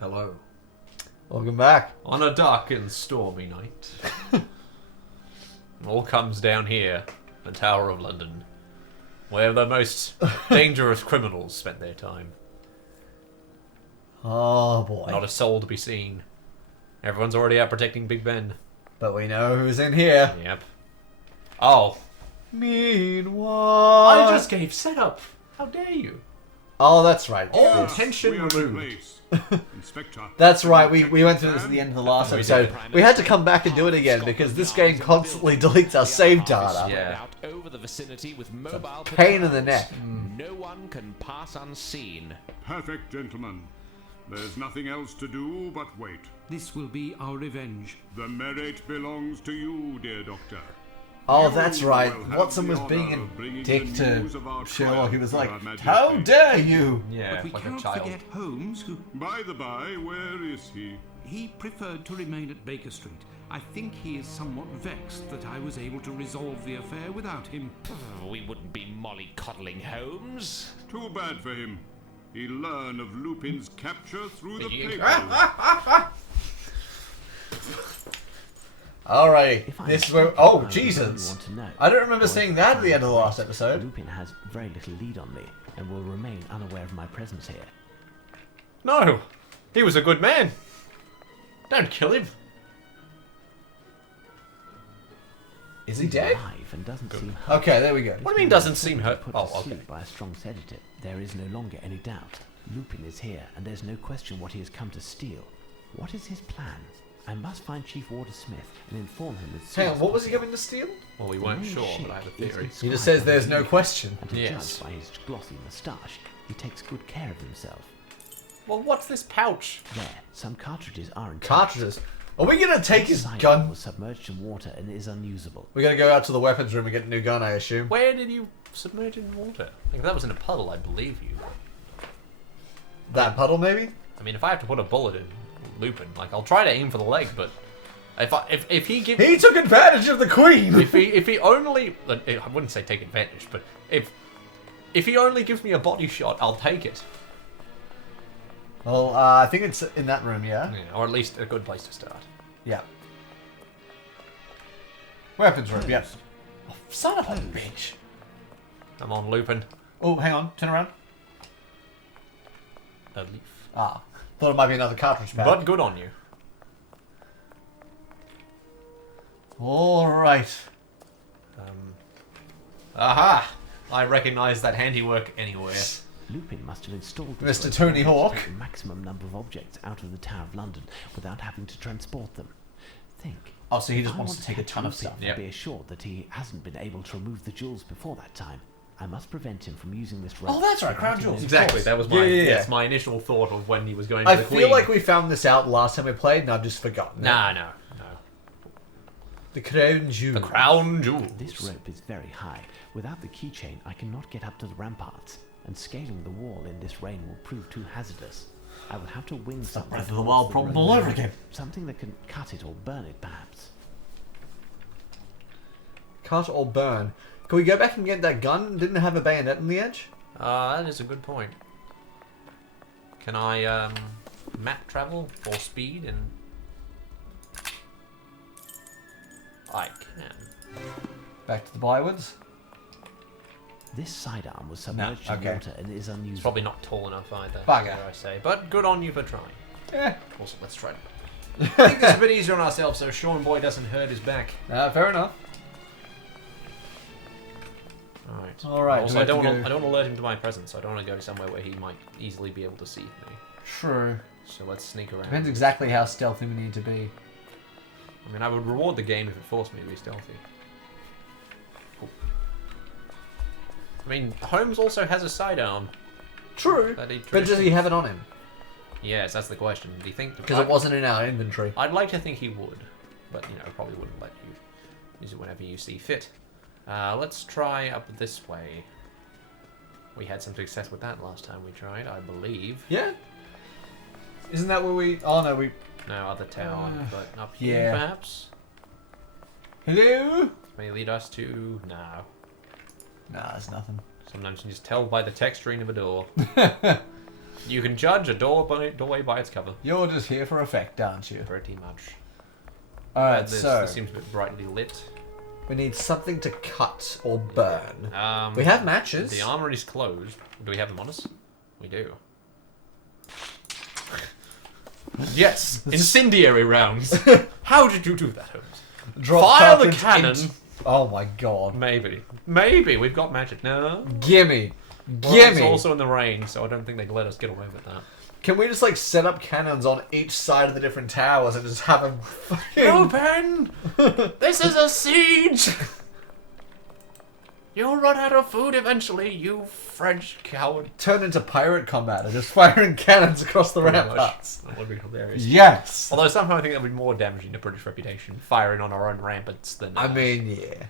Hello. Welcome back. On a dark and stormy night, all comes down here, the Tower of London, where the most dangerous criminals spend their time. Oh boy. Not a soul to be seen. Everyone's already out protecting Big Ben. But we know who's in here. Yep. Oh, Meanwhile... I just gave setup. How dare you? Oh, that's right. All Yes. tension We are in removed. place. Inspector. That's right, we went through this at the end of the last We episode. did. We had to come back and do it again because this game constantly deletes our save data. Yeah. Out over the vicinity with mobile Pain in the patrols. neck. No one can pass unseen. Perfect, gentlemen. There's nothing else to do but wait. This will be our revenge. The merit belongs to you, dear doctor. Oh, You that's right. will have Watson the was honor being of a bringing dick the news to of our Sherlock. He was triumph like, to Her Majesty. how dare you? Yeah, But we like a cannot child. forget Holmes, who By the by, where is he? he preferred to remain at Baker Street. I think he is somewhat vexed that I was able to resolve the affair without him. We wouldn't be mollycoddling Holmes. Too bad for him. He'll learn of Lupin's capture through the You- papers. Alright, If I this is am where... Oh, I really Jesus. want to know. I don't remember Or seeing if that at I the end of the am last vexed, episode. Lupin has very little lead on me and will remain unaware of my presence here. No, he was a good man. Don't kill him. Is he He's dead? alive and doesn't seem hurt. Okay, there we go. What do you mean doesn't seem hurt? Put Oh, to okay. sleep by a strong sedative. There is no longer any doubt. Lupin is here, and there's no question what he has come to steal. What is his plan? I must find Chief Warder Smith and inform him as soon Hang on, as what was he possible. coming to steal? Well, we The weren't main sure, sheik but I have a is theory. He just inscribed says on there's the no leaf, question. And to Yes. judge by his glossy moustache, he takes good care of himself. Well, what's this pouch? There, some cartridges are intact. Cartridges. Are we gonna take his Sidearm gun? was submerged in water and is unusable. We're gonna go out to the weapons room and get a new gun, I assume. Where did you submerge it in water? If that was in a puddle, I believe you. That puddle, maybe? I mean, if I have to put a bullet in Lupin, like, I'll try to aim for the leg, but if he gives... He took advantage of the queen! If he only... I wouldn't say take advantage, but if he only gives me a body shot, I'll take it. Well, I think it's in that room, yeah? Yeah, or at least a good place to start. Yeah. Weapons room, yeah. Oh, son of a bitch. Come on, Lupin. Oh, hang on, turn around. A leaf. Ah, thought it might be another cartridge pack. But good on you. Alright. Aha! I recognize that handiwork anywhere. Lupin must have installed this Mr. rope Tony in order to Hawk. take the maximum number of objects out of the Tower of London without having to transport them. Think. Oh, so he If just I wants want to take a catch ton of Lupin stuff. and Yep. be assured that he hasn't been able to remove the jewels before that time. I must prevent him from using this rope. Oh, that's right, without crown him jewels. knowing Exactly, course. that was Yeah, my yeah, yeah. yes, my initial thought of when he was going to I the feel Queen. like we found this out last time we played and I've just forgotten. it. No. The crown jewel. The crown jewels. This rope is very high. Without the keychain, I cannot get up to the ramparts, and scaling the wall in this rain will prove too hazardous. I would have to wing something. Breath of the towards Wild problem rope. all over again. Something that can cut it or burn it, perhaps. Cut or burn. Can we go back and get that gun? Didn't it have a bayonet on the edge? That is a good point. Can I map travel for speed and I can. Back to the Blywoods. This sidearm was submerged okay. in water and is unusable. It's probably not tall enough either. Bugger. dare I say, but good on you for trying. Yeah. Also, let's try. I think this is a bit easier on ourselves, so Sean Boy doesn't hurt his back. Fair enough. Alright. Alright, Also, do we I have don't to want go- to alert him to my presence. I don't want to go somewhere where he might easily be able to see me. True. So let's sneak around. Depends exactly how stealthy we need to be. I mean, I would reward the game if it forced me to be stealthy. Cool. I mean, Holmes also has a sidearm. True. That he But does he traditionally- have it on him? Yes, that's the question. Do you think? Because it wasn't in our inventory. I'd like to think he would, but probably wouldn't let you use it whenever you see fit. Let's try up this way. We had some success with that last time we tried, I believe. Yeah. Isn't that where we... Oh, no, we... No, other town, but up here yeah. perhaps? Hello? May lead us to... No. Nah, there's nothing. Sometimes you can just tell by the texturing of a door. You can judge a doorway by its cover. You're just here for effect, aren't you? Pretty much. Alright, This so seems a bit brightly lit. we need something to cut or burn. We have matches. The armory's closed. Do we have them on us? We do. Yes, incendiary rounds. How did you do that, Holmes? Drop Fire the cartridge cannon. Oh my god. Maybe. Maybe we've got magic. No. Gimme. Well, Gimme. it's also in the rain, so I don't think they'd let us get away with that. Can we just like set up cannons on each side of the different towers and just have them fucking... No, Ben! This is a siege! You'll run out of food eventually, you French coward. turn into pirate combat and just firing cannons across the Pretty much. ramparts? That would be hilarious. Yes. Although somehow I think that would be more damaging to British reputation, firing on our own ramparts than... I mean, yeah.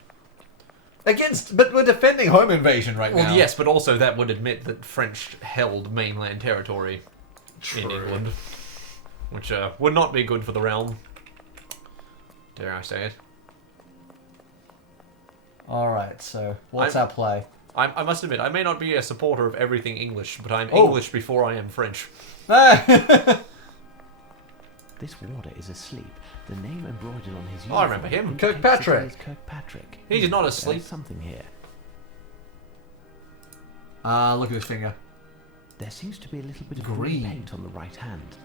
But we're defending home invasion right now. Well, yes, but also that would admit that French held mainland territory in England. Which would not be good for the realm. Dare I say it. Alright, so what's I'm- our play? I must admit, I may not be a supporter of everything English, but I'm Oh. English before I am French. This warder is asleep. The name embroidered on his uniform I remember him. indicates Kirkpatrick. that he is Kirkpatrick. He's not There's asleep. something here. Look at his finger. There seems to be a little bit of Green. green paint on the right hand.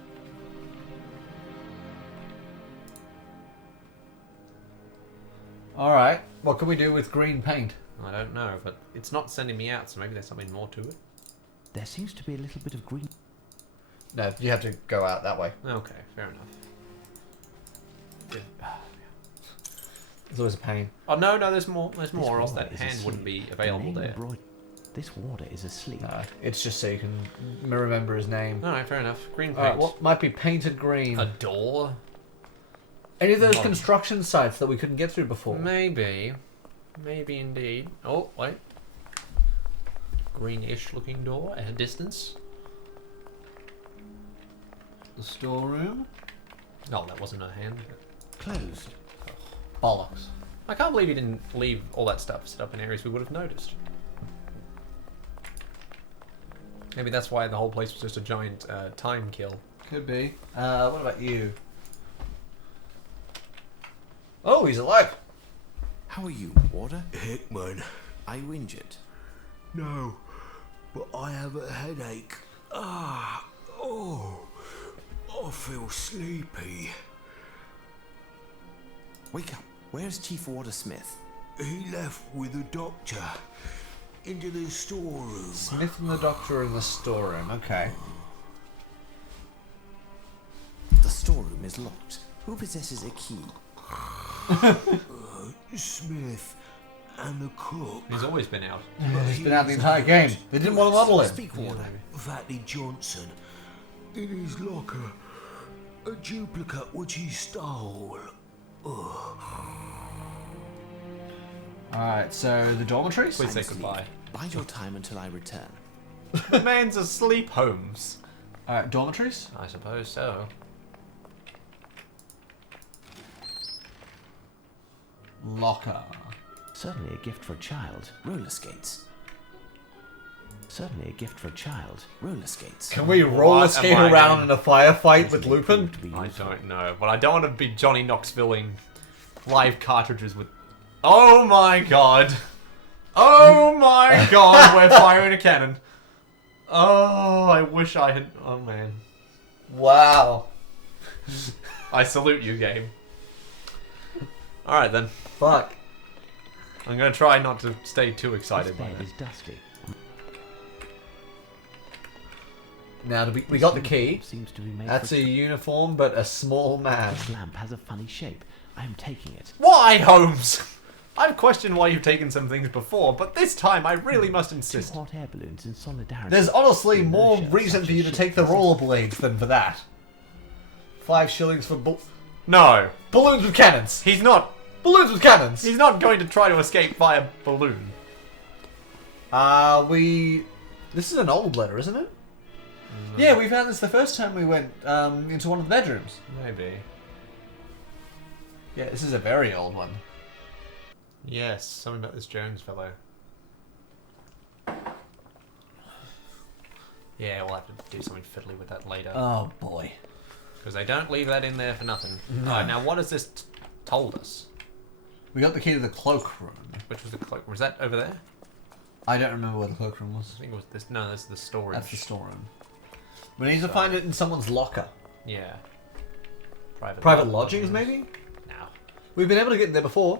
Alright, what can we do with green paint? I don't know, but it's not sending me out, so maybe there's something more to it. There seems to be a little bit of green. No, you have to go out that way. Okay, fair enough. It's always a pain. Oh no, there's more. There's This more, or else warder that is hand asleep. wouldn't be The available name there. This warder is asleep. No, it's just so you can remember his name. Alright, fair enough. Green paint. Alright, what might be painted green? A door? Any of those Not- construction sites that we couldn't get through before? Maybe. Maybe indeed. Oh, wait. Greenish looking door at a distance. The storeroom? Oh, that wasn't a hand. Closed. Bollocks. I can't believe you didn't leave all that stuff set up in areas we would have noticed. Maybe that's why the whole place was just a giant time kill. Could be. What about you? Oh, he's alive. How are you, Warder? Hickman. Are you injured? No, but I have a headache. I feel sleepy. Wake up. Where's Chief Warder Smith? He left with the doctor into the storeroom. Smith and the doctor are in the storeroom. Okay. The storeroom is locked. Who possesses a key? Smith and the cook. He's always been out. He's been out the entire game. They didn't want to model him. Speak, Warder. Fatty Johnson in his locker. A duplicate which he stole. Alright, so the dormitories? Please say I'm asleep. goodbye. Bide your time until I return. The man's asleep, Holmes. Alright, dormitories? I suppose so. Locker. Certainly a gift for a child. Roller skates. Certainly a gift for a child. Roller skates. Can we roller What skate am I around doing? in a firefight with Certainly Lupin? proved to be I useful. don't know, but I don't want to be Johnny Knoxville-ing live cartridges with... Oh my god! Oh my god, we're firing a cannon! Oh, I wish I had... Oh man. Wow. I salute you, game. Alright then. Fuck. I'm gonna try not to stay too This excited by bed that. is dusty. Now, we This got the uniform key. Seems to be made That's for a uniform, but a small man. This lamp has a funny shape. I am taking it. Why, Holmes? I've questioned why you've taken some things before, but this time I really must Two insist. hot air balloons in solidarity. There's honestly The more inertia reason such for a you to ship take the possesses. rollerblades than for that. 5 shillings for No, balloons with cannons. he's not. Balloons with cannons. He's not going to try to escape via balloon. This is an old letter, isn't it? Yeah, we found this the first time we went into one of the bedrooms. Maybe. Yeah, this is a very old one. Yes, something about this Jones fellow. Yeah, we'll have to do something fiddly with that later. Oh boy. Because they don't leave that in there for nothing. No. Alright, now what has this told us? We got the key to the cloakroom. Which was the cloak? Was that over there? I don't remember where the cloakroom was. I think it was this. No, that's the storage. That's the storeroom. We need to find it in someone's locker. Yeah. Private lodgings, maybe? No. We've been able to get in there before.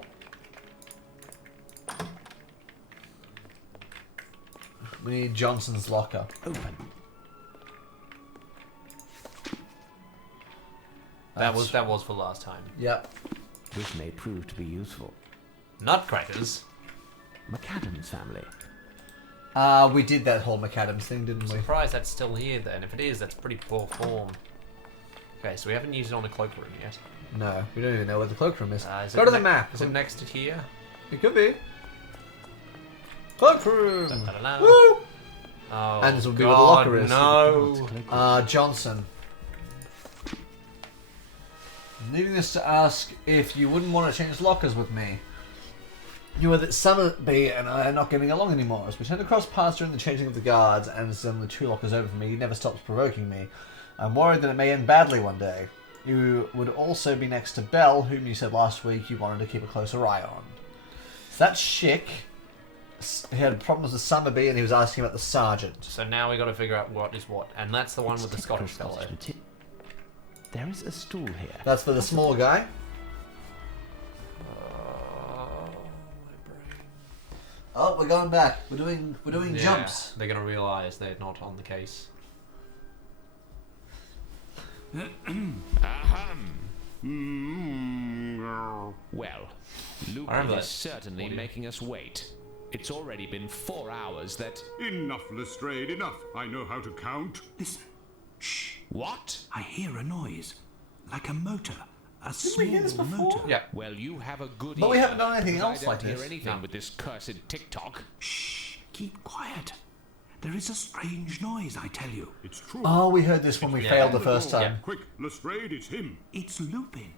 We need Johnson's locker. Open. That was for last time. Yep. Which may prove to be useful. Nutcrackers. McAdams family. We did that whole McAdams thing, didn't we? Surprised that's still here then. If it is, that's pretty poor form. Okay, so we haven't used it on the cloakroom yet. No, we don't even know where the cloakroom is. Is Go it to the map. Is it next to here? It could be. Cloakroom! Da-da-da-da. Woo! Oh, And this will be God, where the locker is. No. Johnson. Leaving this to ask if you wouldn't want to change lockers with me. You were that Summerby and I are not getting along anymore. As we tend to cross paths during the changing of the guards, and as the two lockers over from me, he never stops provoking me. I'm worried that it may end badly one day. You would also be next to Bell, whom you said last week you wanted to keep a closer eye on. So that's Schick. He had problems with Summerby, and he was asking about the sergeant. So now we got to figure out what is what, and that's the one with the Typical Scottish fellow. material. There is a stool here. That's for the small guy. Oh, we're going back. We're doing Yeah, jumps. They're gonna realise they're not on the case. Ahem. Mm, Well, I Lupin remember is that. certainly making us wait. It's already been 4 hours that... enough, Lestrade, enough. I know how to count. Listen. Shh. What? I hear a noise. Like a motor. A Didn't we hear this small before? motor. Yeah. Well, you have a good But we ear, haven't done anything 'cause else I like don't hear this. anything No. with this cursed TikTok. Shh. Keep quiet. There is a strange noise, I tell you. It's true. Oh, we heard this when we Yeah. failed the first time. Quick, Lestrade, it's him. It's Lupin.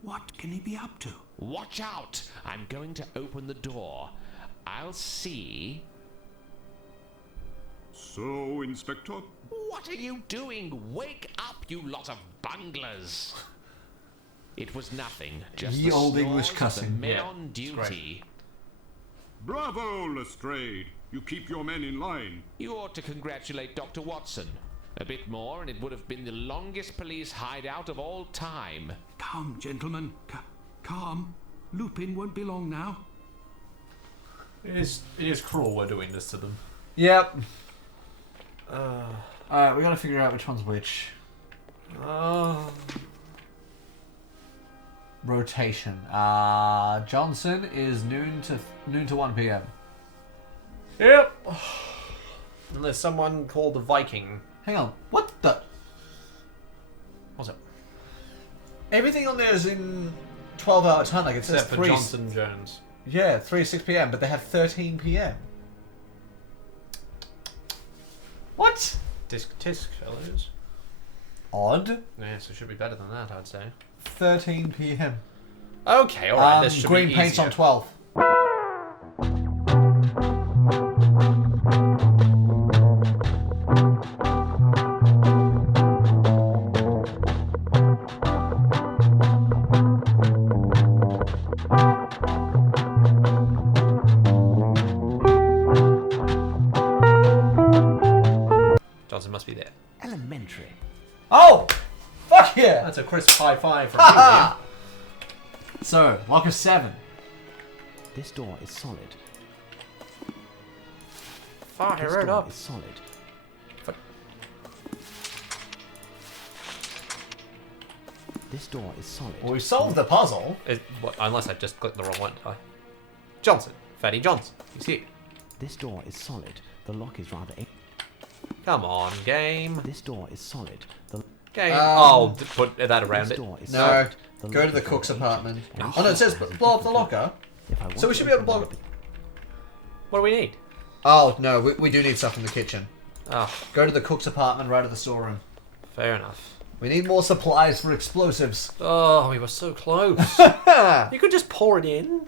What can he be up to? Watch out! I'm going to open the door. I'll see... So, Inspector, What are you doing? Wake up, you lot of bunglers! It was nothing. Just Ye the old English snores of cussing. the men Yeah, on it's great. duty. bravo, Lestrade. You keep your men in line. You ought to congratulate Dr. Watson. A bit more, and it would have been the longest police hideout of all time. Calm, gentlemen. Calm. Lupin won't be long now. It is cruel we're doing this to them. Yep. Alright, we gotta figure out which one's which. Rotation. Johnson is noon to 1 p.m. Yep. And there's someone called the Viking. Hang on. What the? What's it? Everything on there is in 12-hour time. Like it says Except for 3. Johnson Jones. Yeah, 3 to 6 p.m. But they have 13 p.m. What? Tisk fellows. Odd. Yeah, so it should be better than that, I'd say. 13 p.m. Okay, alright, this should green be paints easier. on 12. Johnson must be there. Elementary. Oh! Fuck yeah! That's a crisp high five from you, So, locker 7. This door is solid. Fire This it door up. is solid. This door is solid. Well, we solved the puzzle. Unless I just clicked the wrong one. Johnson. Fatty Johnson. You see it. This door is solid. The lock is rather... Come on, game. This door is solid. The Game. Um, Put that around this it. door is No, solid. The go lock to the is cook's rather apartment. ancient, and Oh no, it says has a blow up the different locker. If I want So we to should be able to open blow... What do we need? Oh, no, we do need stuff in the kitchen. Oh, Go to the cook's apartment right at the storeroom. fair enough. We need more supplies for explosives. Oh, we were so close. You could just pour it in.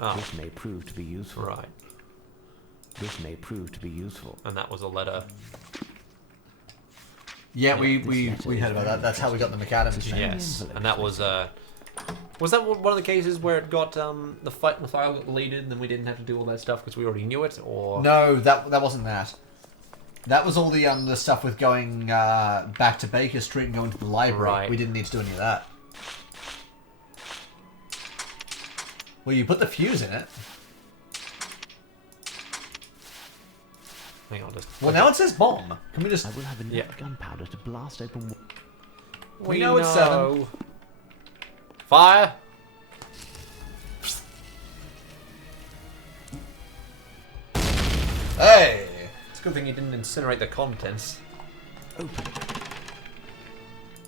Oh, This may prove to be useful. right. This may prove to be useful. And that was a letter. Yeah, we this letter heard is about very that. That's how we got the macadam chain. Yes, envelope. and that was that one of the cases where it got the file got deleted, and then we didn't have to do all that stuff because we already knew it, or No, that wasn't that. That was all the stuff with going back to Baker Street and going to the library. Right. We didn't need to do any of that. Well, you put the fuse in it. hang on, just Well, now it says bomb. Can we just... I will have enough Yeah. gunpowder to blast open. We know it's 7. Fire. Hey! It's a good thing you didn't incinerate the contents. Open.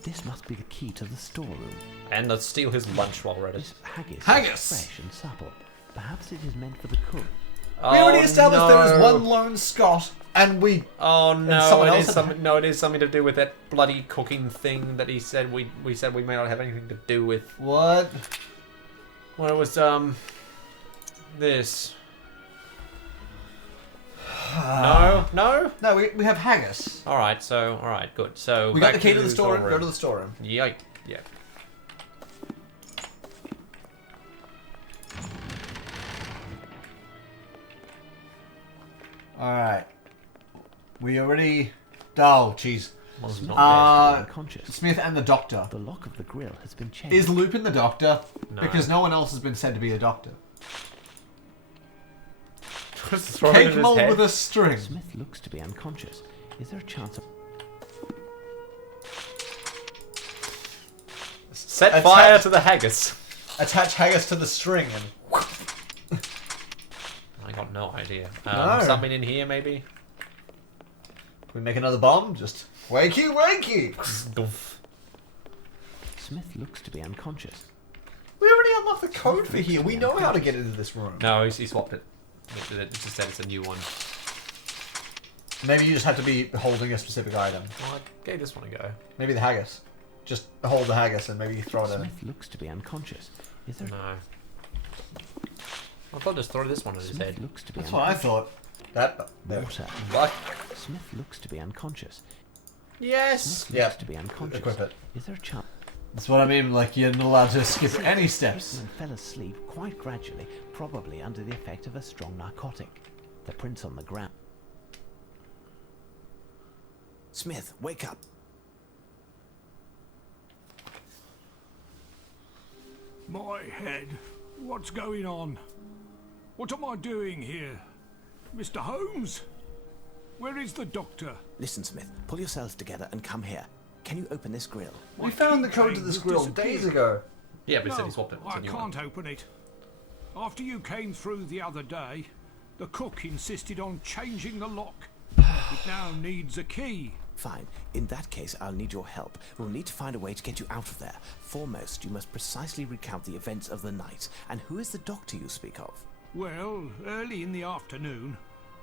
This must be the key to the storeroom. And let's steal his lunch while we're at it. This haggis, Haggis! is fresh and supple. Perhaps it is meant for the cook. We already Oh, established there was no. one lone Scot, and we... Oh no! someone It else is had- something. No, it is something to do with that bloody cooking thing that he said we said we may not have anything to do with. What? Well, it was this. No. No, we have haggis. All right. So all right. Good. So We got the back key to the storeroom. storeroom. Go to the storeroom. Yeah. Yeah. Alright. We already... Oh, jeez. Was not Unconscious. Smith and the doctor. The lock of the grill has been changed. Is Lupin the doctor? No. Because no one else has been said to be a doctor. Just throw it in Cake his mold head. with a string. Smith looks to be unconscious. Is there a chance of... Set Attack- fire to the haggis. Attach haggis to the string and... I got no idea. No. Something in here, maybe. Can we make another bomb? Just... Wakey, wakey! Doof. Smith looks to be unconscious. We already unlocked the code for here. We know how to get into this room. No, he swapped it. It just said it's a new one. Maybe you just have to be holding a specific item. Well, I gave this one a go. Maybe the haggis. Just hold the haggis and maybe throw it in. Smith looks to be unconscious. Is there... No. I thought just throw this one at his Smith head. looks to be That's what I thought. That... Water. What? Smith looks to be unconscious. Yes! Smith Yeah. looks to be unconscious. Equip it. Is there a chance... That's what I mean, like you're not allowed to skip any steps. Hickman fell asleep quite gradually, probably under the effect of a strong narcotic. The prints on the ground. Smith, wake up. My head. What's going on? What am I doing here? Mr. Holmes? Where is the doctor? Listen, Smith, pull yourselves together and come here. Can you open this grill? We found the code to this grill days ago. Yeah, but he said No, he swapped it. It's I a new one. can't open it. After you came through the other day, the cook insisted on changing the lock. It now needs a key. Fine. In that case, I'll need your help. We'll need to find a way to get you out of there. Foremost, you must precisely recount the events of the night. And who is the doctor you speak of? Well, early in the afternoon,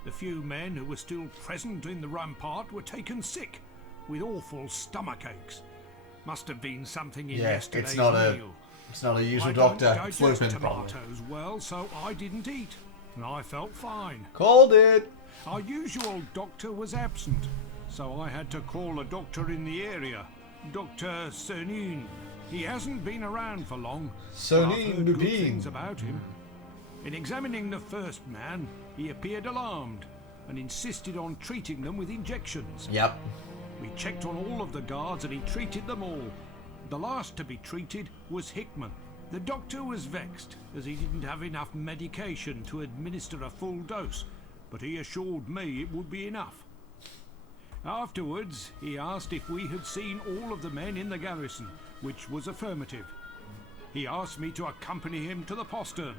the few men who were still present in the rampart were taken sick with awful stomach aches. Must have been something in Yeah, yesterday's it's not a meal. usual I doctor. don't It's digest Lupin. tomatoes well, so I didn't eat, and I felt fine. Called it. Our usual doctor was absent, so I had to call a doctor in the area, Dr. Cernin. He hasn't been around for long. but I've Cernin heard good Lupin. things about him. In examining the first man, he appeared alarmed and insisted on treating them with injections. Yep. We checked on all of the guards and he treated them all. The last to be treated was Hickman. The doctor was vexed as he didn't have enough medication to administer a full dose, but he assured me it would be enough. Afterwards, he asked if we had seen all of the men in the garrison, which was affirmative. He asked me to accompany him to the postern,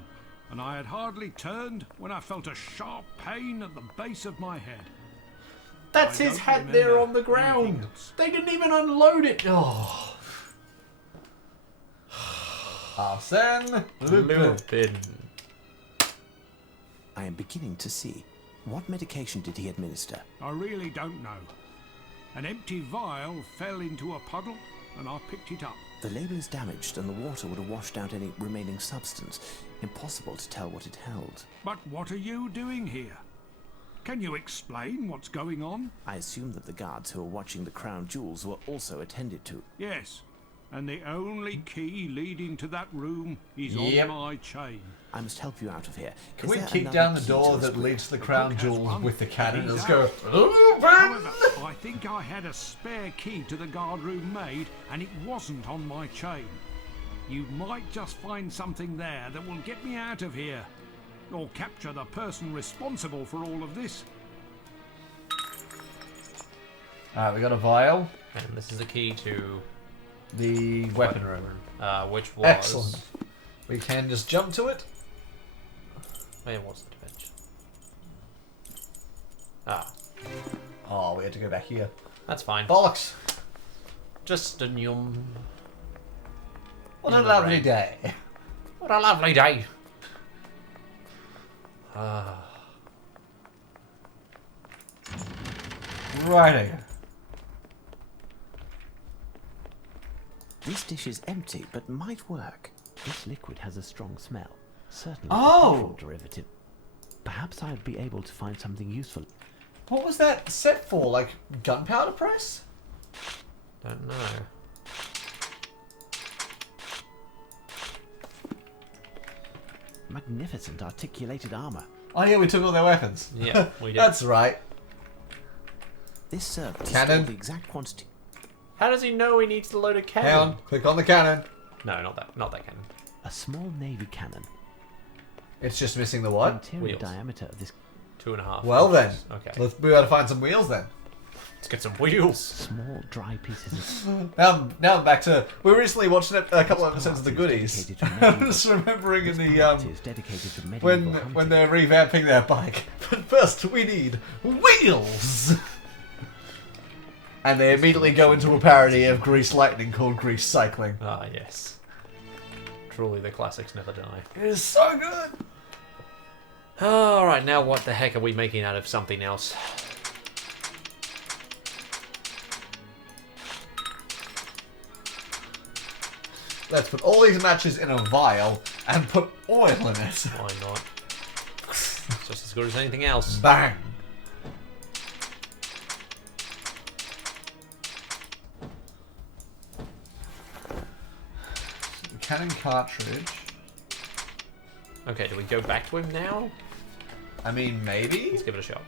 and I had hardly turned when I felt a sharp pain at the base of my head. That's I his don't hat there remember on the ground. anything else. They didn't even unload it. Oh. Arsène Lupin. Lupin. I am beginning to see. What medication did he administer? I really don't know. An empty vial fell into a puddle, and I picked it up. The label is damaged and the water would have washed out any remaining substance. Impossible to tell what it held. But what are you doing here? Can you explain what's going on? I assume that the guards who are watching the crown jewels were also attended to. Yes. And the only key leading to that room is Yep. on my chain. I must help you out of here. Can Is we there kick another down the key door to that square? leads to the crown Has jewels one. with the cannon and He's let's go, out. open! However, I think I had a spare key to the guard room made, and it wasn't on my chain. You might just find something there that will get me out of here. Or capture the person responsible for all of this. Alright, we got a vial. And this is the key to The weapon room. which was... Excellent. We can just jump to it. Where was the bench? Ah, Oh, we had to go back here. that's fine. Bollocks! Just a yum. What In a the lovely rain. day. What a lovely day. Ah, Righty. This dish is empty, but might work. This liquid has a strong smell. Certainly Oh! a petrol derivative. Perhaps I'd be able to find something useful. What was that set for? Like, gunpowder press? don't know. Magnificent articulated armor. Oh yeah, we took all their weapons. Yeah, we did. That's right. This served to Cannon. store the exact quantity. How does he know he needs to load a cannon? Hang on, click on the cannon. No, not that cannon. A small navy cannon. It's just missing the The what? interior Wheels. diameter of this 2.5. Well then, inches. Okay. let's we gotta find some wheels then. Let's get some wheels. small dry pieces of Now I'm back to. We recently watched a couple of episodes of the part is Goodies. dedicated to I'm medieval- just remembering in this the part is dedicated to medieval when hunting. they're revamping their bike. But first we need wheels. And they immediately go into a parody of Grease Lightning called Grease Cycling. Ah, yes. Truly, the classics never die. It is so good. Alright, now what the heck are we making out of something else? Let's put all these matches in a vial and put oil in it. Why not? It's just as good as anything else. Bang. The cannon cartridge. Okay, do we go back to him now? I mean, maybe? Let's give it a shot.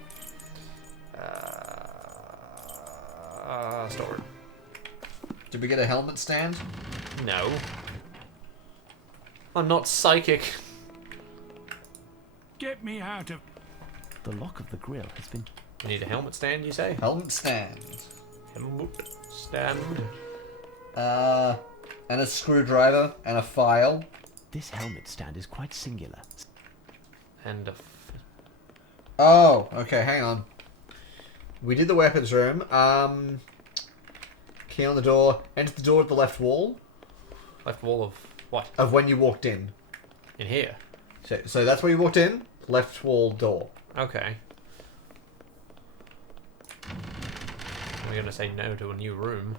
Stored. Did we get a helmet stand? No. I'm not psychic. Get me out of... The lock of the grill has been... We need a helmet stand, you say? Helmet stand. Helmet stand. And a screwdriver and a file. This helmet stand is quite singular. And a... Oh, okay, hang on. We did the weapons room. Key on the door. Enter the door at the left wall left wall of what? of when you walked in. In here. So that's where you walked in. Left wall door. Okay. We're gonna say no to a new room.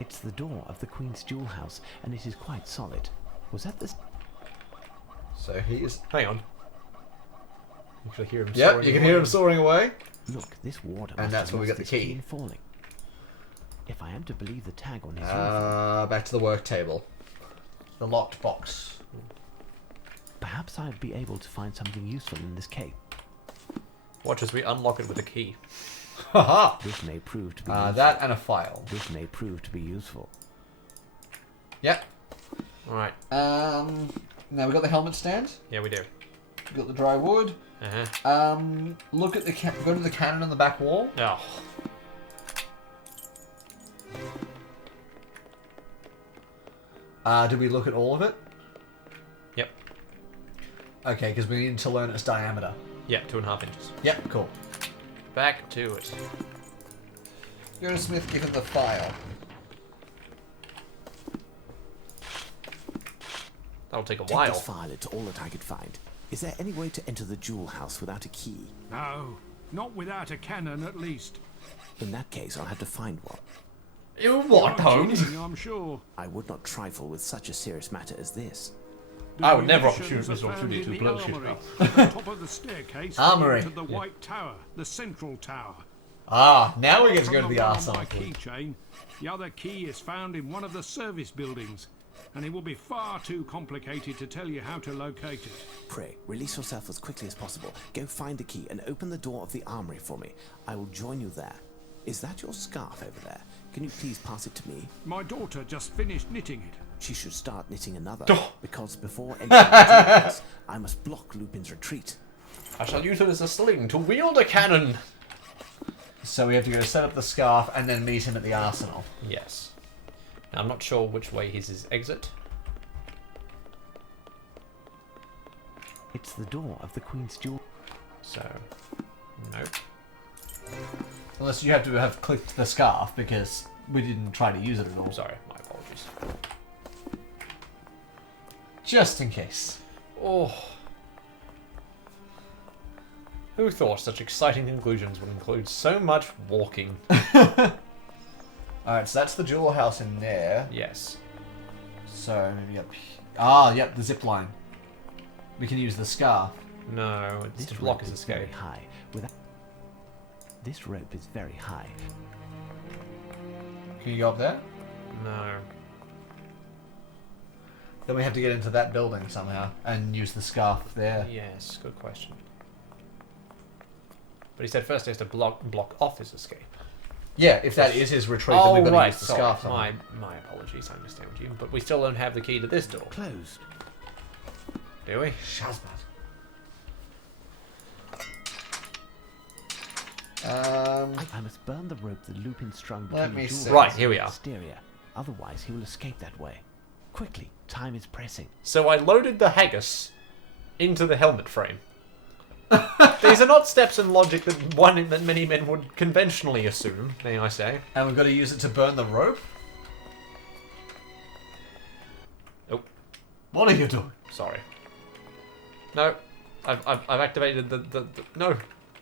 It's the door of the Queen's Jewel House, and it is quite solid. Was that the... So he's. Hang on. You can hear him Yep, soaring you can away. hear him soaring away. Look, this warder And must that's have where we lost got the his key. in falling. If I am to believe the tag on his uniform, Back to the work table. The locked box. perhaps I'd be able to find something useful in this cape. Watch as we unlock it with a key. Haha! This may prove to be useful. That and a file. This may prove to be useful. Yep. Alright. Now we got the helmet stand. Yeah, we do. We got the dry wood. Uh-huh. Look at the go to the cannon on the back wall. Oh. Did we look at all of it? Yep. Okay, because we need to learn its diameter. Yeah, 2.5 inches. Yep, cool. Back to it. Go to Smith, give him the file. That'll take a Take while. this file, it's all that I could find. Is there any way to enter the jewel house without a key? No, not without a cannon at least. In that case, I'll have to find one. You what, You're Holmes? kidding, I'm sure. I would not trifle with such a serious matter as this. The I would never munitions opportunity are found in to the blow shit armory, up. at the top of the staircase Armory. to the White Tower, the central tower. Ah, now we get to From go to the one on arsenal. my keychain, the other key is found in one of the service buildings, and it will be far too complicated to tell you how to locate it. Pray, release yourself as quickly as possible. Go find a key and open the door of the armory for me. I will join you there. Is that your scarf over there? Can you please pass it to me? My daughter just finished knitting it. She should start knitting another, Oh. because before entering the house, I must block Lupin's retreat. I shall use it as a sling to wield a cannon. So we have to go set up the scarf and then meet him at the arsenal. Yes. Now, I'm not sure which way is his exit. It's the door of the Queen's Jewel. So, nope. Unless you have to have clicked the scarf because we didn't try to use it at all. Sorry, my apologies. Just in case. Oh. Who thought such exciting conclusions would include so much walking? Alright, so that's the jewel house in there. Yes. So maybe up here. Ah, yep, the zip line. We can use the scarf. No, it's to This block rope his is very escape. high. This rope is very high. Can you go up there? No. Then we have to get into that building somehow and use the scarf there. Yes, good question. But he said first he has to block off his escape. Yeah, if that is his retreat, then Oh, we've got to right. use the Sorry. scarf. My apologies. I understand you. But we still don't have the key to this door, Closed. do we? Shazbad. I must burn the rope that Lupin strung Let between me the jewel see. Right, house here we and the are. exterior. Otherwise, he will escape that way. Quickly, time is pressing. So I loaded the haggis into the helmet frame. These are not steps in logic that many men would conventionally assume, may I say. And we've got to use it to burn the rope? Oh, What are you doing? sorry. No, I've activated the no.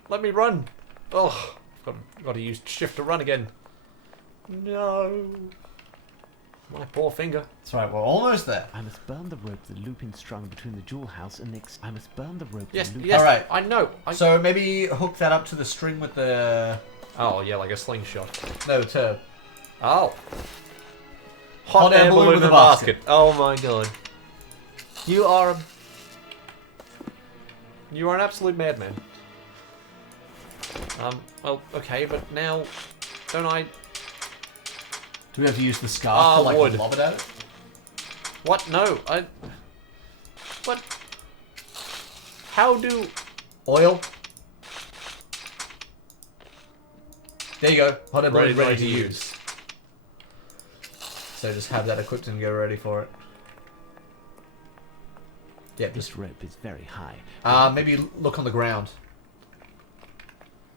Let me run. Oh, got to use shift to run again. No. My poor finger. That's right, we're almost there. I must burn the rope that Lupin strung between the jewel house and I must burn the rope Yes, that Lupin... yes. Alright. I know. So maybe hook that up to the string with the... Oh yeah, like a slingshot. No, to... Oh. Hot air balloon with a basket. Oh my god. You are an absolute madman. Well, okay, but now, don't I... Do we have to use the scarf to, like, wood. lob it at it? What? No, What? How do... Oil. There you go. Hot air balloon Ready ready to to use. So just have that equipped and go ready for it. Yep, just... This rope is very high. maybe look on the ground.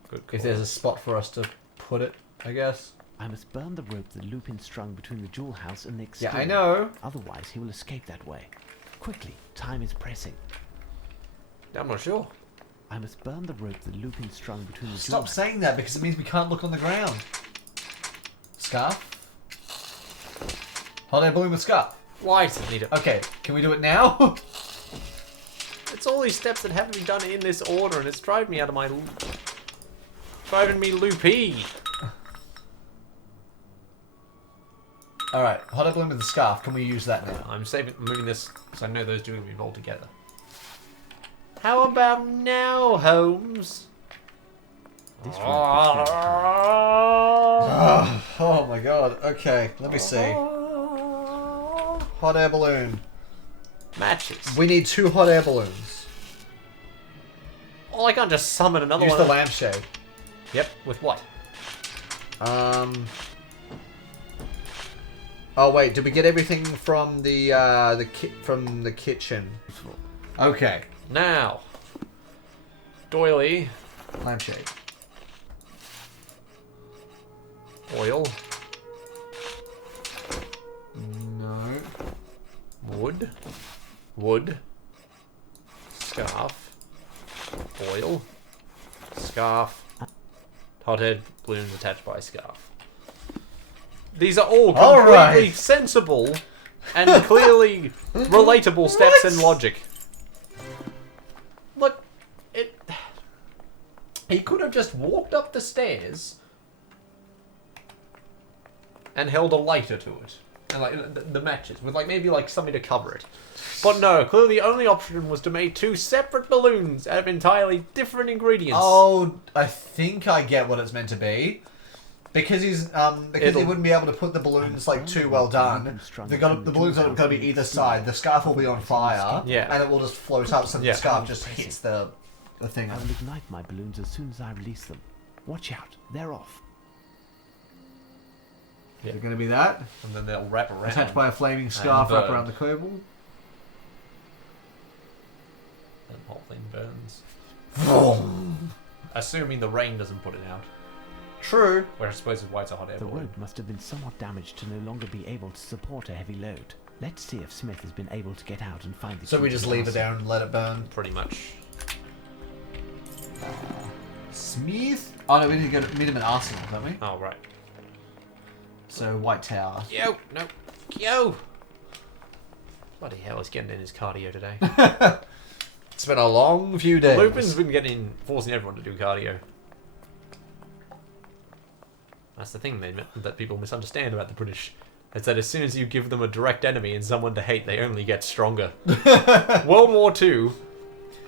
Good If there's a spot for us to put it, I guess. I must burn the rope that Lupin strung between the jewel house and the exterior. Yeah, I know. Otherwise, he will escape that way. Quickly, time is pressing. I'm not sure. I must burn the rope that Lupin strung between the jewel Stop saying that because it means we can't look on the ground. Scarf? Hot air balloon with scarf. Why does it need it? Okay, can we do it now? It's all these steps that have to be done in this order, and it's driving me out of my... driving me loopy. Alright, hot air balloon with the scarf. Can we use that now? I'm moving this because I know those two will be rolled together. How about now, Holmes? This rope is very high. Oh my god. Okay, let me see. Hot air balloon. Matches. We need 2 hot air balloons. Oh, I can't just summon another Use one. the lampshade. Yep, with what? Oh wait, did we get everything from the kitchen? Okay. Now. Doily. Lampshade. Oil. No. Wood. Wood. Scarf. Oil. Scarf. Hot air balloons attached by a scarf. These are all All completely right. sensible and clearly relatable steps in logic. Look, he could have just walked up the stairs and held a lighter to it. And like the matches, with like maybe like something to cover it. But no, clearly the only option was to make 2 separate balloons out of entirely different ingredients. Oh, I think I get what it's meant to be. Because he wouldn't be able to put the balloons like too well done. The balloons are going to be either side. The scarf will be on fire, Yeah. and it will just float up, so Yeah. the scarf just hits the thing. I will ignite my balloons as soon as I release them. Watch out, they're off. Is it going to be that? And then they'll wrap around. Attached by a flaming scarf wrapped burn. around the cable. And the whole thing burns. Vroom. Assuming the rain doesn't put it out. True. Where I suppose is why it's a hot air The balloon. rope must have been somewhat damaged to no longer be able to support a heavy load. Let's see if Smith has been able to get out and find the So key we to just the leave it castle. there and let it burn. Pretty much. Smith? Oh no, we need to go to meet him at Arsenal, don't we? Oh, right. So White Tower. Yo! No. Yo! Bloody hell, he's getting in his cardio today. It's been a long few days. Lupin's been forcing everyone to do cardio. That's the thing that people misunderstand about the British. Is that as soon as you give them a direct enemy and someone to hate, they only get stronger. World War II,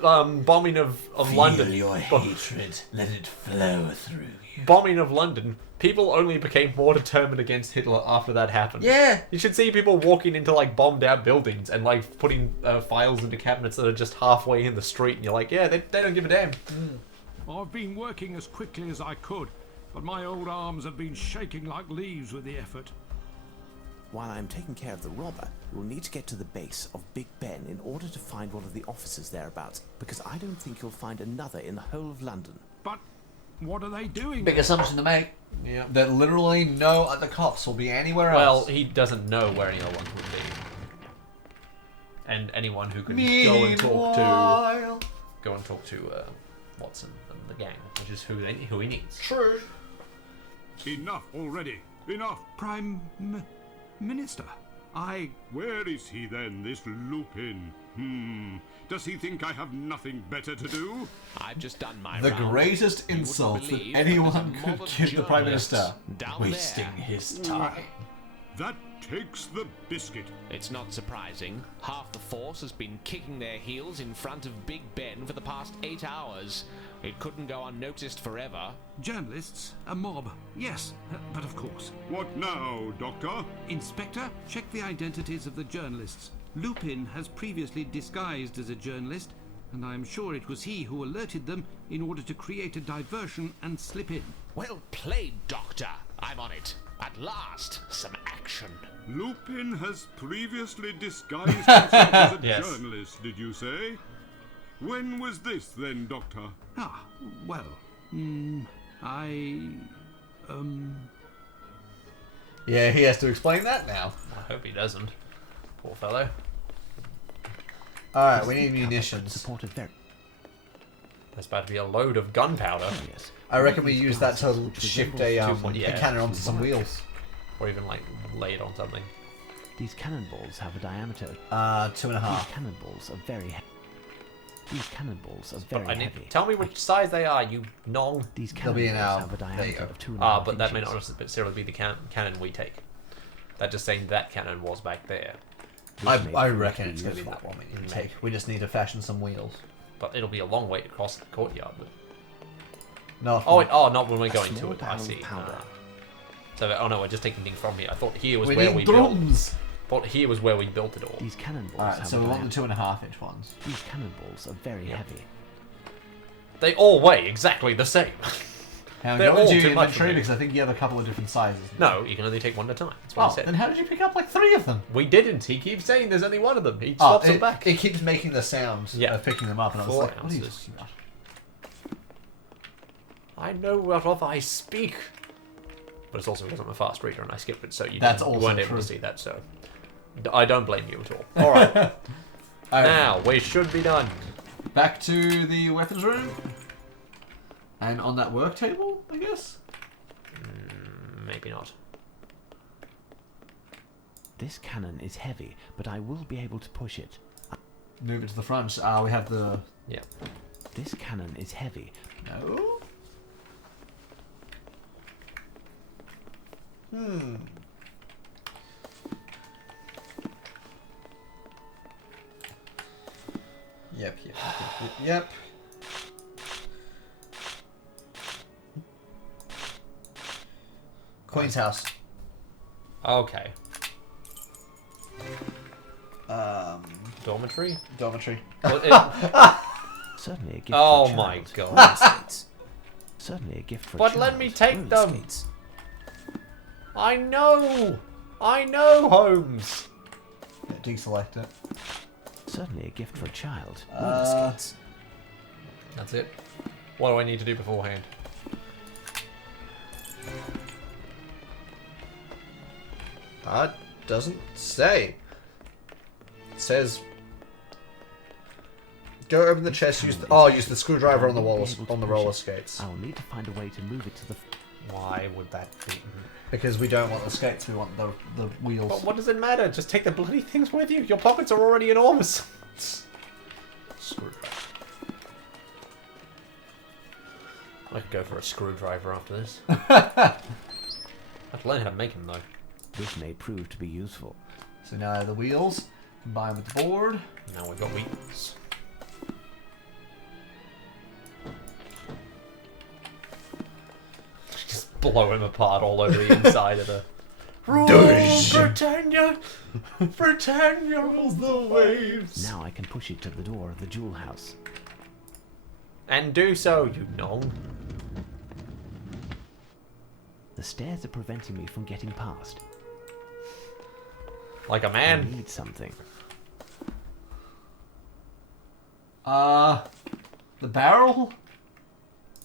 bombing of London. hatred. Let it flow through you. Bombing of London. People only became more determined against Hitler after that happened. Yeah. You should see people walking into like bombed out buildings and like putting files into cabinets that are just halfway in the street, and you're like, yeah, they don't give a damn. I've been working as quickly as I could, but my old arms have been shaking like leaves with the effort. While I'm taking care of the robber, you'll need to get to the base of Big Ben in order to find one of the officers thereabouts, because I don't think you'll find another in the whole of London. But what are they doing? Big assumption to make. Yeah. That literally no other cops will be anywhere Well, else. he doesn't know where any other ones would be. And anyone who can Meanwhile. go and talk to Watson and the gang, which is who he needs. True. Enough already. Enough. Prime Minister, Where is he then, this Lupin? Does he think I have nothing better to do? I've just done my The round. greatest You wouldn't insult that believe anyone there's a could mob of give the Prime journalists Minister. down Wasting there. his time. That takes the biscuit. It's not surprising. Half the force has been kicking their heels in front of Big Ben for the past 8 hours. It couldn't go unnoticed forever. journalists, a mob, yes, but of course. What now, Doctor? Inspector, check the identities of the journalists. Lupin has previously disguised as a journalist, and I'm sure it was he who alerted them in order to create a diversion and slip in. Well played, Doctor. I'm on it. At last, some action. Lupin has previously disguised himself as a Yes. journalist, did you say? When was this then, Doctor? Ah, well, Yeah, he has to explain that now. I hope he doesn't. Poor fellow. Alright, we need Cover munitions. Support a very There's about to be a load of gunpowder, curious. I reckon we use that to Which shift resembles a, yeah. cannon onto some wheels. or even like lay it on something. These cannonballs have a diameter. 2.5. These cannonballs are very heavy. These cannonballs are But very I need, heavy. tell me which size they are, you nong. These They'll be cannonballs in have a there you diameter go. of 2.5 Ah, but that may inches. not necessarily be the cannon we take. That just saying that cannon was back there. This I may prove reckon to it's be going to be useful. that one we need to take. We just need to fashion some wheels. But it'll be a long way across the courtyard. But... No. Oh, not when we're going to small it. I barrel see. of powder. So, oh no, we're just taking things from here. I thought here was we where need we built. drums! Thought here was where we built it all. These cannonballs Alright, have so a we want diameter. the 2.5 inch ones. These cannonballs are very heavy. They all weigh exactly the same. Now, They're go all into too your much for inventory me. because I think you have a couple of different sizes. No, you can only take one at a time. That's what I Oh, said. then how did you pick up like 3 of them? We didn't. He keeps saying there's only one of them. He Oh, swaps them it, back. it keeps making the sound Yeah. of picking them up, and I was 4 like, what are you ounces. talking about? I know whereof I speak. But it's also because I'm a fast reader and I skipped it, so you, That's you also weren't able true. to see that. So I don't blame you at all. All right, Alright, now we should be done. back to the weapons room. And on that work table, I guess? Maybe not. This cannon is heavy, but I will be able to push it. Move it to the front. We have the... Yeah. This cannon is heavy. No? Yep. Queen's house. Okay. Dormitory? Dormitory. Well, it- Certainly a gift oh for a my child. god. Certainly a gift for a But child. let me take Roller them. skates. I know, Holmes. Yeah, deselect it. Certainly a gift for a child. Roller skates. That's it. What do I need to do beforehand? Doesn't say. It says... Go open the chest, use the screwdriver on the roller skates. I will need to find a way to move it to the... Why would that be? Because we don't want the skates, we want the wheels. But what does it matter? Just take the bloody things with you. Your pockets are already enormous. Screwdriver. I could go for a screwdriver after this. I have to learn how to make them though. This may prove to be useful. So now the wheels, combine with the board. Now we've got wheels. Just blow him apart all over the inside of the... Britannia! Britannia rules the waves! Now I can push it to the door of the jewel house. And do so, you nong. The stairs are preventing me from getting past. Like a I man. need something. The barrel?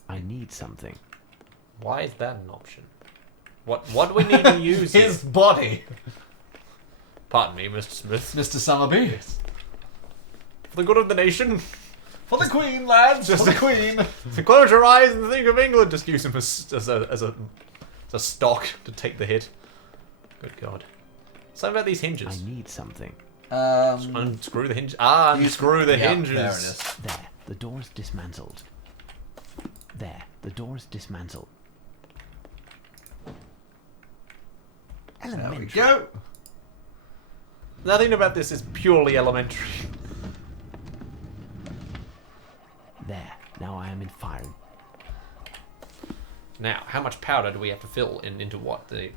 I need something. Why is that an option? What do we need to use here? His body. Pardon me, Mr. Smith. Mr. Summerby. For the good of the nation. For the Queen, lads! For the Queen! To close your eyes and think of England. Just use him as a stock to take the hit. Good God. Something about these hinges. I need something. Unscrew the hinges. Ah, unscrew the Yeah, hinges. there it is. There, the door is dismantled. There, the door is dismantled. There we Elementary. go. Nothing about this is purely elementary. There, now I am in firing. Now, how much powder do we have to fill into what? The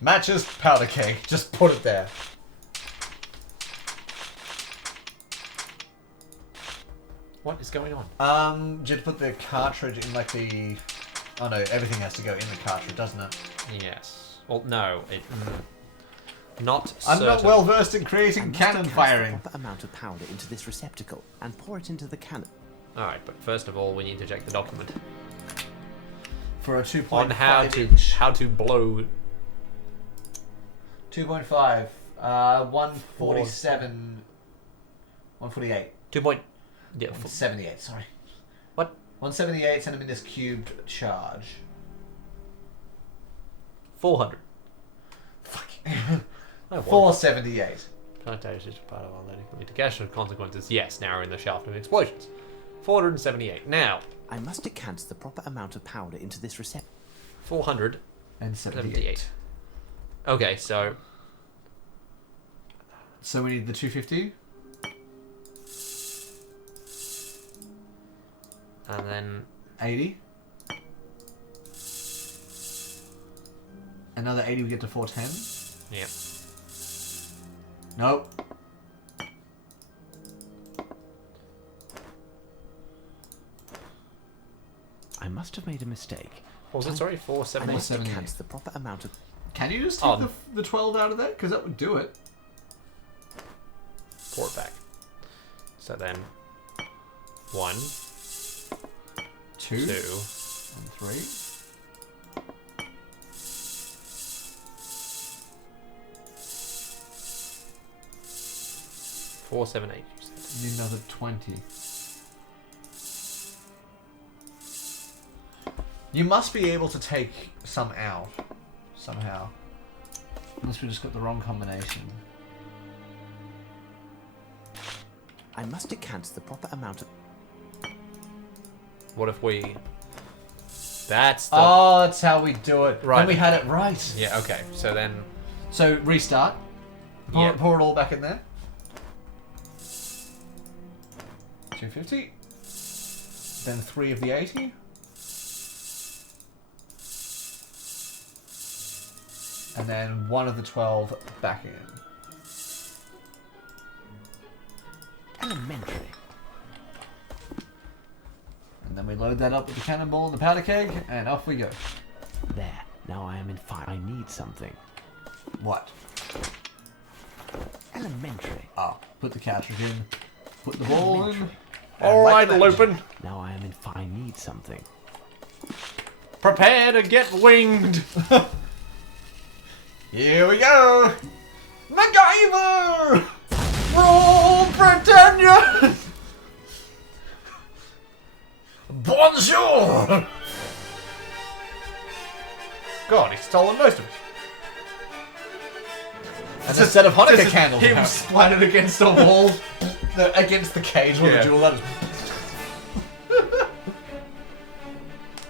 Matches powder keg. Just put it there. what is going on? Did you put the cartridge in like the... Oh no, everything has to go in the cartridge, doesn't it? Yes. Well, no. Not I'm certain. not well versed in I creating must cannon cast firing. the proper amount of powder into this receptacle and pour it into the cannon. Alright, but first of all, we need to check the document For a 2.5 on how to blow. 2.5. 147. 148. 178, sorry. What? 178 centimeters cubed charge. 400. Fuck. Oh, 478. Plantation is part of our learning. To cash the consequences, yes, narrowing the shaft of explosions. 478. Now, I must decant the proper amount of powder into this receptacle. 478. And 78. Okay, so So we need the 250. and then 80. Another 80 we get to 410. yeah. Nope. I must have made a mistake. What was it? Sorry, I 478. must 78. decant the proper amount of... Can you just take Oh. the 12 out of there? Because that would do it. Pour it back. So then 1, 2. 2, And 3. four, 7, 8. You said. You need another 20. You must be able to take some out. Somehow. Unless we just got the wrong combination. I must decant the proper amount of... What if we... That's the... Oh, that's how we do it. Right. And we had it right. Yeah, okay. So then... So restart. Pour, Yeah. pour it all back in there. 250. Then 3 of the 80. And then 1 of the 12 back in. Elementary. And then we load that up with the cannonball and the powder keg, and off we go. There. Now I am in fire. I need something. What? Elementary. Oh, put the cartridge in, put the ball in. Alright, Lupin. Now I am in fire. I need something. Prepare to get winged. Here we go! MacGyver! Roll Britannia! Bonjour! God, he's stolen most of it. That's a set of Hanukkah candles. Him now. splattered against a wall. No, against the cage with Yeah. the jewel letters.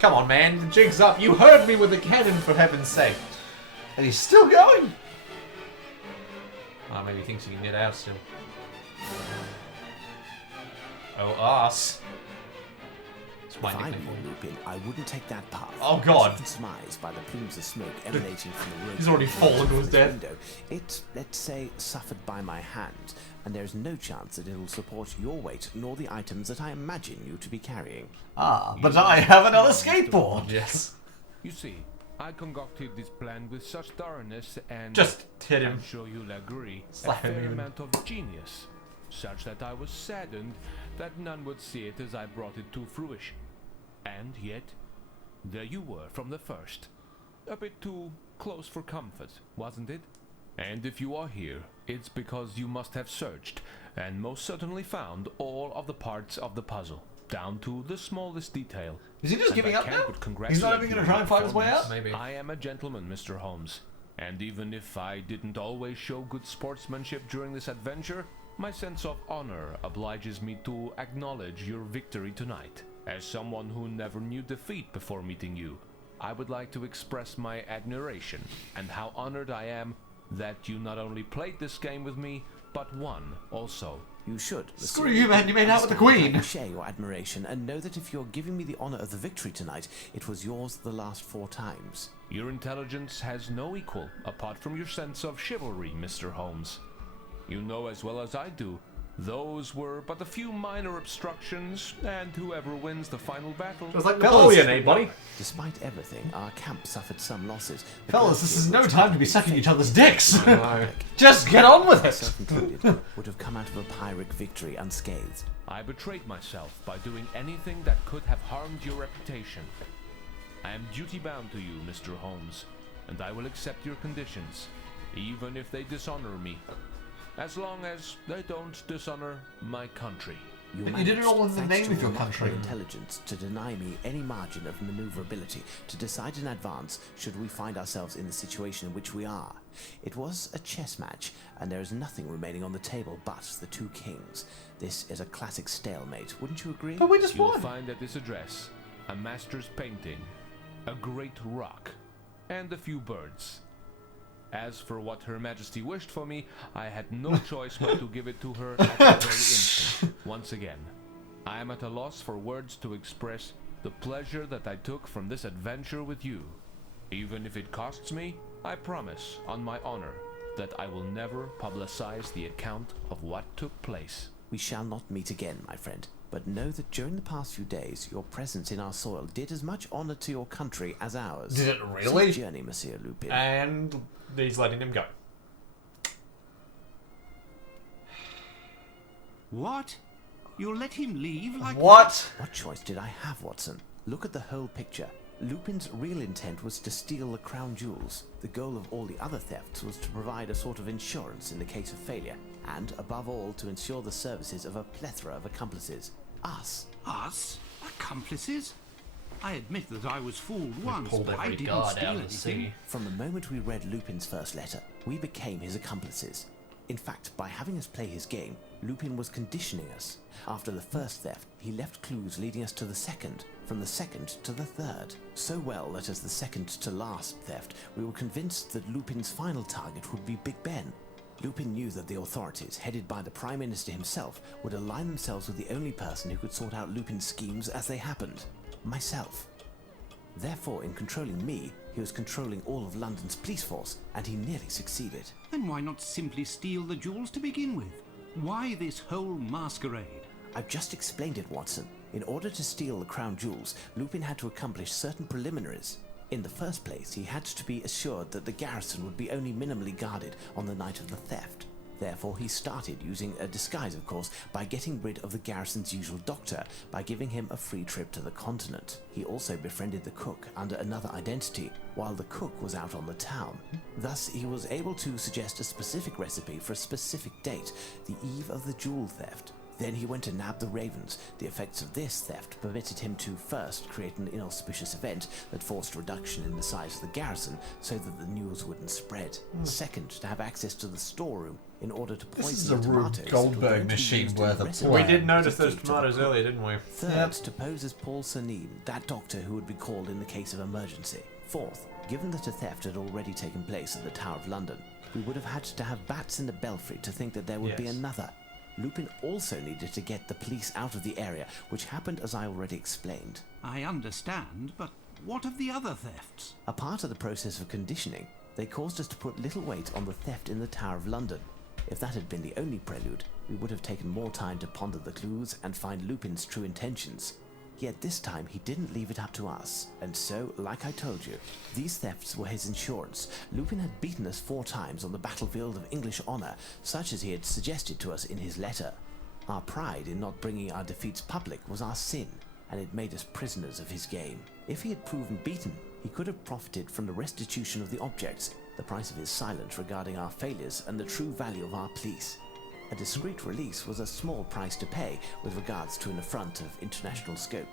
Come on, man. The jig's up. You heard me with the cannon, for heaven's sake. And he's still going! Oh, maybe he thinks he can get out still. Oh, ass. It's my If I nickname. were Lupin, I wouldn't take that path. Oh, God. As you can surmise by the plumes of smoke emanating from the room. He's already fallen to his death. Window, it, let's say, suffered by my hand, and there's no chance that it'll support your weight nor the items that I imagine you to be carrying. Ah, but I have another skateboard! Yes. You see, I concocted this plan with such thoroughness and Just hit him. I'm sure you'll agree, Slap a him fair even. amount of genius, such that I was saddened that none would see it as I brought it to fruition. And yet, there you were from the first. A bit too close for comfort, wasn't it? And if you are here, it's because you must have searched, and most certainly found all of the parts of the puzzle, down to the smallest detail. Is he just And giving I up can't now? but He's congratulate not even you going to on try and fight his way out? performance. Maybe. I am a gentleman, Mr. Holmes, and even if I didn't always show good sportsmanship during this adventure, my sense of honor obliges me to acknowledge your victory tonight. As someone who never knew defeat before meeting you, I would like to express my admiration and how honored I am that you not only played this game with me, but won also. You should. Screw Monsieur. you, man, you made out with the Understand, Queen. I share your admiration and know that if you're giving me the honor of the victory tonight, it was yours the last 4 times. Your intelligence has no equal apart from your sense of chivalry, Mr. Holmes. You know as well as I do, those were but a few minor obstructions, and whoever wins the final battle... It was like Fellas. Napoleon, eh, buddy? Despite everything, our camp suffered some losses. The Fellas, this is Ghost no was time to be sucking each other's dicks! No. Just get on with it! myself included, would have come out of a Pyrrhic victory unscathed. I betrayed myself by doing anything that could have harmed your reputation. I am duty-bound to you, Mr. Holmes, and I will accept your conditions, even if they dishonor me, as long as they don't dishonor my country. You But you did it all in the managed, name thanks of to your remarkable country. intelligence to deny me any margin of maneuverability to decide in advance should we find ourselves in the situation in which we are. It was a chess match, and there is nothing remaining on the table but the 2 kings. This is a classic stalemate, wouldn't you agree? But we just You will won! find at this address a master's painting, a great rock, and a few birds. As for what Her Majesty wished for me, I had no choice but to give it to her at the very instant. Once again, I am at a loss for words to express the pleasure that I took from this adventure with you. Even if it costs me, I promise, on my honor, that I will never publicize the account of what took place. We shall not meet again, my friend, but know that during the past few days, your presence in our soil did as much honor to your country as ours. Did it really? Safe journey, Monsieur Lupin. And he's letting him go. What? You'll let him leave like What? What choice did I have, Watson? Look at the whole picture. Lupin's real intent was to steal the crown jewels. The goal of all the other thefts was to provide a sort of insurance in the case of failure, and above all, to ensure the services of a plethora of accomplices. Us. Us? Accomplices? I admit that I was fooled once, Pulled but I every didn't guard steal out of the anything. sea. From the moment we read Lupin's first letter, We became his accomplices. In fact, by having us play his game, Lupin was conditioning us. After the first theft, he left clues leading us to the second, from the second to the third. So well that as the second to last theft, we were convinced that Lupin's final target would be Big Ben. Lupin knew that the authorities, headed by the Prime Minister himself, would align themselves with the only person who could sort out Lupin's schemes as they happened: myself. Therefore, in controlling me, he was controlling all of London's police force, and he nearly succeeded. Then why not simply steal the jewels to begin with? Why this whole masquerade? I've just explained it, Watson. In order to steal the crown jewels, Lupin had to accomplish certain preliminaries. In the first place, he had to be assured that the garrison would be only minimally guarded on the night of the theft. Therefore, he started using a disguise, of course, by getting rid of the garrison's usual doctor, by giving him a free trip to the continent. He also befriended the cook under another identity, while the cook was out on the town. Thus, he was able to suggest a specific recipe for a specific date, the eve of the jewel theft. Then he went to nab the ravens. The effects of this theft permitted him to first create an inauspicious event that forced a reduction in the size of the garrison so that the news wouldn't spread. Second, to have access to the storeroom in order to This is poison a the Rube tomatoes that were going Goldberg to be machine used in worth the of recipe. We plan. did notice To those give to the tomatoes cook. earlier, didn't we? Third, to pose as Paul Sanim, that doctor who would be called in the case of emergency. Fourth, given that a theft had already taken place at the Tower of London, we would have had to have bats in the belfry to think that there would be Yes. another. Lupin also needed to get the police out of the area, which happened as I already explained. I understand, but what of the other thefts? A part of the process of conditioning, they caused us to put little weight on the theft in the Tower of London. If that had been the only prelude, we would have taken more time to ponder the clues and find Lupin's true intentions. Yet this time he didn't leave it up to us, and so, like I told you, these thefts were his insurance. Lupin had beaten us 4 times on the battlefield of English honour, such as he had suggested to us in his letter. Our pride in not bringing our defeats public was our sin, and it made us prisoners of his game. If he had proven beaten, he could have profited from the restitution of the objects, the price of his silence regarding our failures, and the true value of our police. A discreet release was a small price to pay with regards to an affront of international scope.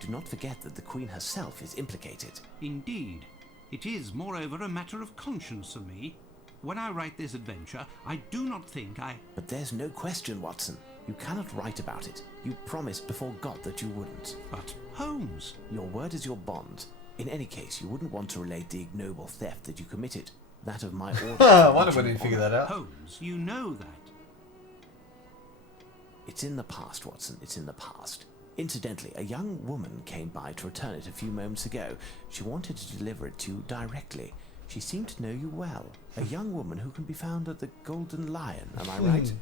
Do not forget that the Queen herself is implicated. Indeed. It is, moreover, a matter of conscience for me. When I write this adventure, I do not think I... But there's no question, Watson. You cannot write about it. You promised before God that you wouldn't. But, Holmes... Your word is your bond. In any case, you wouldn't want to relate the ignoble theft that you committed. That of my order. I wonder when he figured that out. Holmes, you know that. It's in the past, Watson. It's in the past. Incidentally, a young woman came by to return it a few moments ago. She wanted to deliver it to you directly. She seemed to know you well. A young woman who can be found at the Golden Lion, am I right?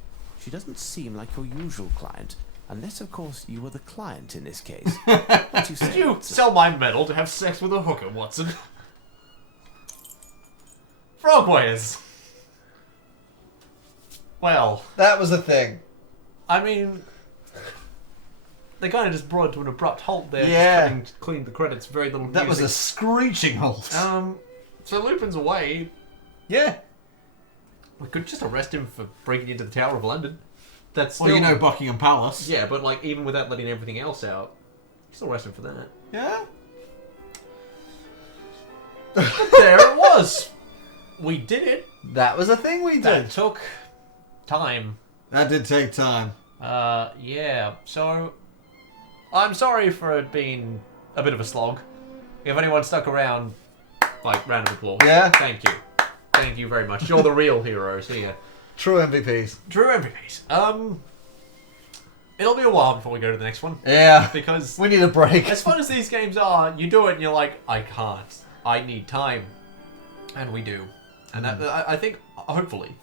She doesn't seem like your usual client, unless, of course, you were the client in this case. What you say, Did you Watson? sell my medal to have sex with a hooker, Watson? Frogwares! Well, That was the thing. I mean, they kind of just brought it to an abrupt halt there. Yeah. Just cleaned the credits, very little That was a music. screeching halt. So Lupin's away. Yeah. We could just arrest him for breaking into the Tower of London. That's still... Well, you know Buckingham Palace. Yeah, but like even without letting everything else out, you still arrest him for that. Yeah? There it was. We did it. That was a thing we That did. took time. That did take time. Yeah. So I'm sorry for it being a bit of a slog. If anyone stuck around, like round of applause. Yeah. Thank you. Thank you very much. You're the real heroes here. True MVPs. True MVPs. It'll be a while before we go to the next one. Yeah. Because We need a break. as fun as these games are, you do it and you're like, I can't. I need time. And we do. And that, I think, hopefully,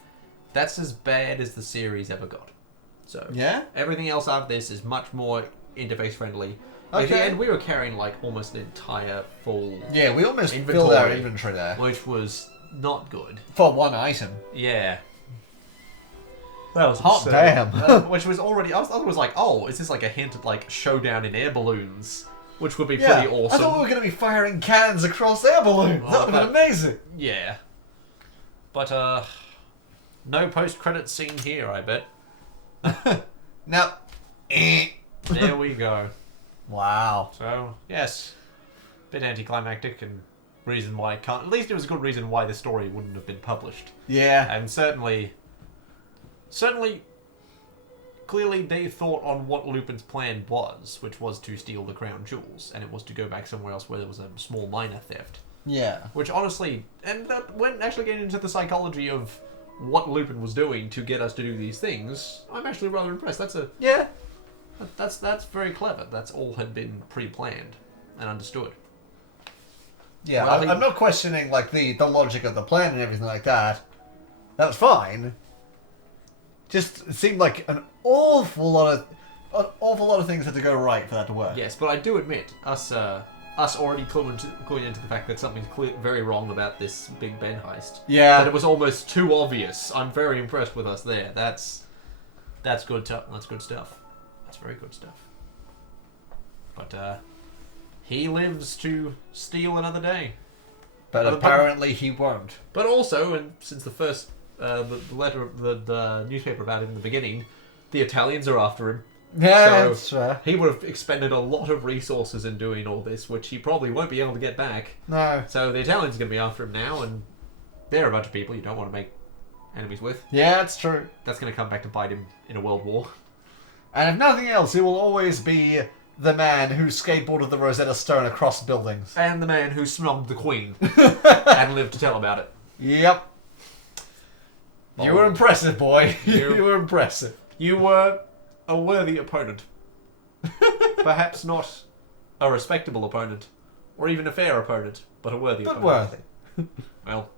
that's as bad as the series ever got. So Yeah? everything else after this is much more interface friendly. At the Okay. end, we were carrying like almost an entire full, Yeah, we almost filled our Inventory. inventory there. which was not good. For one item. Yeah. That was Hot absurd. damn. Which was already, I was like, oh, is this like a hint at like showdown in air balloons? Which would be Yeah. pretty I awesome. thought we were going to be firing cannons across air balloons. Oh, that would have been that- amazing. Yeah. But, no post-credits scene here, I bet. Now, There we go. wow. So, yes. Bit anticlimactic and reason why it can't. At least it was a good reason why the story wouldn't have been published. Yeah. And certainly, clearly they thought on what Lupin's plan was, which was to steal the crown jewels, and it was to go back somewhere else where there was a small minor theft. Yeah. Which honestly, and that when actually getting into the psychology of what Lupin was doing to get us to do these things, I'm actually rather impressed. That's very clever. That's all had been pre-planned and understood. Yeah, Well, I'm not questioning like the logic of the plan and everything like that. That was fine. Just it seemed like an awful lot of things had to go right for that to work. Yes, but I do admit us already cluing into the fact that something's very wrong about this Big Ben heist. Yeah. That it was almost too obvious. I'm very impressed with us there. That's good. That's good stuff. That's very good stuff. But he lives to steal another day. But apparently he won't. But also, and since the first the newspaper about him in the beginning, the Italians are after him. Yeah, that's fair. He would have expended a lot of resources in doing all this, which he probably won't be able to get back. No. So the Italians are going to be after him now, and they're a bunch of people you don't want to make enemies with. Yeah, that's true. That's going to come back to bite him in a world war. And if nothing else, he will always be the man who skateboarded the Rosetta Stone across buildings. And the man who snubbed the Queen and lived to tell about it. Yep. You were impressive, boy. You- You were impressive. You were a worthy opponent. Perhaps not a respectable opponent, or even a fair opponent, but a worthy But opponent. worthy. Well,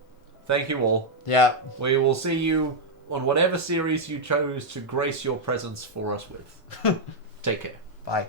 thank you all. Yeah. We will see you on whatever series you chose to grace your presence for us with. Take care. Bye.